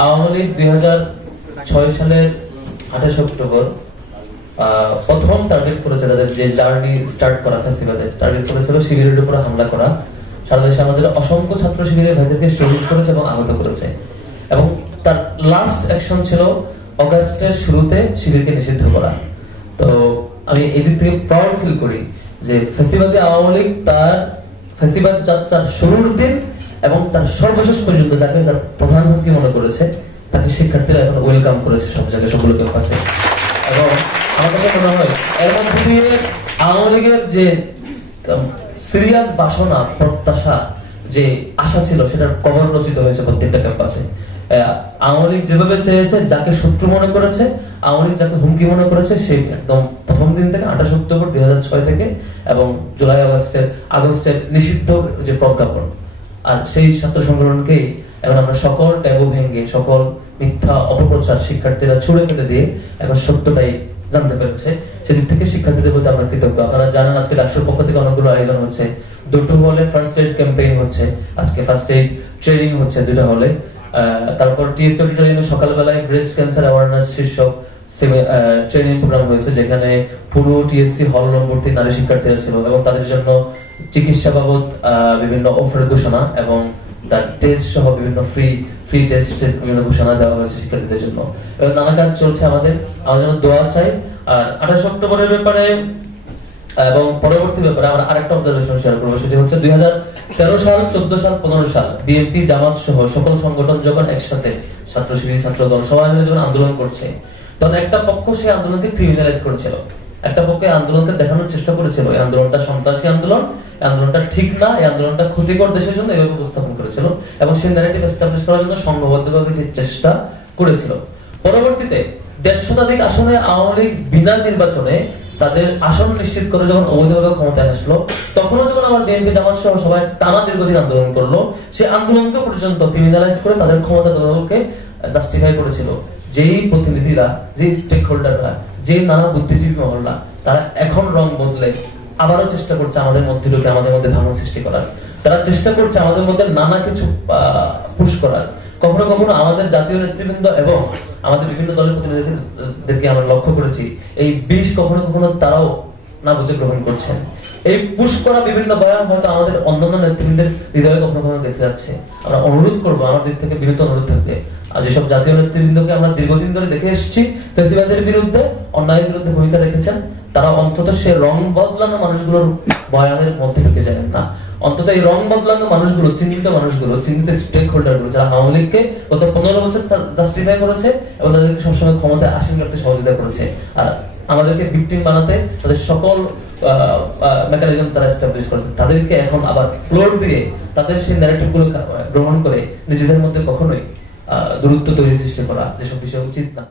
আওয়ামী লীগ 2006 সালের 28 অক্টোবর প্রথম টার্গেট করেছে, তাদের যে জার্নি স্টার্ট করা ফেস্টিভ্যালের টার্গেট করেছিল শিবিরের উপর হামলা করা। সারা দেশে আমাদের অসংখ্য ছাত্র শিবিরের ভাইদেরকে শহীদ করেছে এবং আহত করেছে, এবং তার লাস্ট অ্যাকশন ছিল অগাস্টের শুরুতে শিবিরকে নিষিদ্ধ করা। তো আমি এই দিক থেকে প্রাউড ফিল করি যে ফেস্টিভ্যালে আওয়ামী লীগ তার ফেস্টিভ্যাল যাত্রার শুরুর দিন এবং তার সর্বশেষ পর্যন্ত যাকে তার প্রধান হুমকি মনে করেছে তাকে শিক্ষার্থীরা এখন ওয়েলকাম করেছে সব জায়গায়, সবগুলো ক্যাম্পাসে। এবং আমার কাছে মনে হয় এর মধ্যে দিয়ে আওয়ামী লীগের যে সিরিয়াস বাসনা, প্রত্যাশা, যে আশা ছিল সেটার কবর রচিত হয়েছে প্রত্যেকটা ক্যাম্পাসে। আওয়ামী লীগ যেভাবে চেয়েছে, যাকে শত্রু মনে করেছে, আওয়ামী লীগ যাকে হুমকি মনে করেছে, সেই একদম প্রথম দিন থেকে 28 অক্টোবর 2006 থেকে এবং জুলাই আগস্টের নিষিদ্ধ যে প্রজ্ঞাপন, আর সেই ছাত্র সংগঠনকেই এখন আমরা সকল ট্যাবু ভেঙে, সকল মিথ্যা অপপ্রচার শিক্ষার্থীরা ছুড়ে ফেলে দিয়ে এখন সত্যটাই জানতে পেরেছে। সেদিক থেকে শিক্ষার্থীদের প্রতি আমরা কৃতজ্ঞ। আপনারা জানেন আজকে ডাকসুর পক্ষ থেকে অনেকগুলো আয়োজন হচ্ছে। দুটো হলে ফার্স্ট এইড ক্যাম্পেইন হচ্ছে, আজকে ফার্স্ট এইড ট্রেনিং হচ্ছে দুটো হলে। তারপর টিএসসি অডিটোরিয়ামে সকালবেলায় ব্রেস্ট ক্যান্সার অ্যাওয়ারনেস শীর্ষক ট্রেনিং প্রোগ্রাম হয়েছে, যেখানে পুরো টিএসসি হল ভর্তি নারী শিক্ষার্থীরা ছিল এবং তাদের জন্য চিকিৎসা বাবদ বিভিন্ন অফারের ঘোষণা এবং তার টেস্ট সহ বিভিন্ন ফ্রি টেস্টের বিভিন্ন ঘোষণা দেওয়া হয়েছে শিক্ষার্থীদের জন্য। এবং নানা কাজ চলছে আমাদের জন্য দোয়া চাই। আর 28 অক্টোবরের ব্যাপারে এবং পরবর্তী ব্যাপারে আমরা আরেকটা অবজারভেশন শেয়ার করবো, সেটি হচ্ছে 2013 সাল, 14 সাল, 15 সাল বিএনপি, জামাত সহ সকল সংগঠন যখন একসাথে, ছাত্র শিবির, ছাত্র দল সবাই মিলে যখন আন্দোলন করছে, তখন একটা পক্ষ সেই আন্দোলনকে ক্রিমিনালাইজ করেছিল, একটা পক্ষে আন্দোলনকে দেখানোর চেষ্টা করেছিল এই আন্দোলনটা সন্ত্রাসী আন্দোলন, এই আন্দোলনটা ঠিক না, এই আন্দোলনটা ক্ষতিকর দেশের জন্য, এভাবে উপস্থাপন করেছিল এবং সেই ন্যারেটিভ এস্টাবলিশ করার জন্য সংঘবদ্ধভাবে যে চেষ্টা করেছিল। পরবর্তীতে 1.5 শতাধিক আসনে আওয়ামী লীগ বিনা নির্বাচনে তাদের আসন নিশ্চিত করে যখন অবৈধভাবে ক্ষমতায় আসলো, তখনও যখন আমার বিএনপি, জামাত সহ সবাই টানা দীর্ঘদিন আন্দোলন করলো, সেই আন্দোলনকে পর্যন্ত ক্রিমিনালাইজ করে তাদের ক্ষমতা দখলকে জাস্টিফাই করেছিল। যেই প্রতিনিধিরা, যে স্টেক হোল্ডাররা, যে নানা বুদ্ধিজীবী মহল্লা, তারা এখন রং বদলে আবারও চেষ্টা করছে আমাদের মধ্যে ঢুকে আমাদের মধ্যে ভাঙন সৃষ্টি করার। তারা চেষ্টা করছে আমাদের মধ্যে নানা কিছু পুশ করার। কখনো কখনো আমাদের জাতীয় নেতৃবৃন্দ এবং আমাদের বিভিন্ন দলের প্রতিনিধিদেরকে আমরা লক্ষ্য করেছি, এই বিষ কখনো কখনো তারাও না বুঝে গ্রহণ করছেন। এই পুশ করা বিভিন্ন বয়ান হয়তো আমাদের অন্যান্য নেতৃবৃন্দের হৃদয়ে কখনো কখনো দেখতে যাচ্ছে। আমরা অনুরোধ করবো, আমার দিক থেকে বিনীত অনুরোধ থাকবে, আর যেসব জাতীয় নেতৃবৃন্দকে আমরা দীর্ঘদিন ধরে দেখে এসেছি ফেসিবাদের বিরুদ্ধে, অন্যায়ের বিরুদ্ধে ভূমিকা রেখেছেন, তারা অন্তত সে রং বদলানো মানুষগুলোর বয়ানের মধ্যে ঢুকে যাবেন না। অন্তত এই রং বদলানো মানুষগুলো, চিহ্নিত মানুষগুলো, চিহ্নিত স্টেক হোল্ডার গুলো, যারা আওয়ামী লীগকে গত 15 বছর জাস্টিফাই করেছে এবং তাদেরকে সবসময় ক্ষমতায় আসীন রাখতে সহযোগিতা করেছে, আর আমাদেরকে ভিকটিম বানাতে তাদের সকল মেকানিজম তারা এস্টাবলিশ করেছে, তাদেরকে এখন আবার ফ্লোর দিয়ে তাদের সেই ন্যারেটিভ গুলো গ্রহণ করে নিজেদের মধ্যে কখনোই দূরত্ব তৈরি সৃষ্টি করা যেসব বিষয় উচিত না।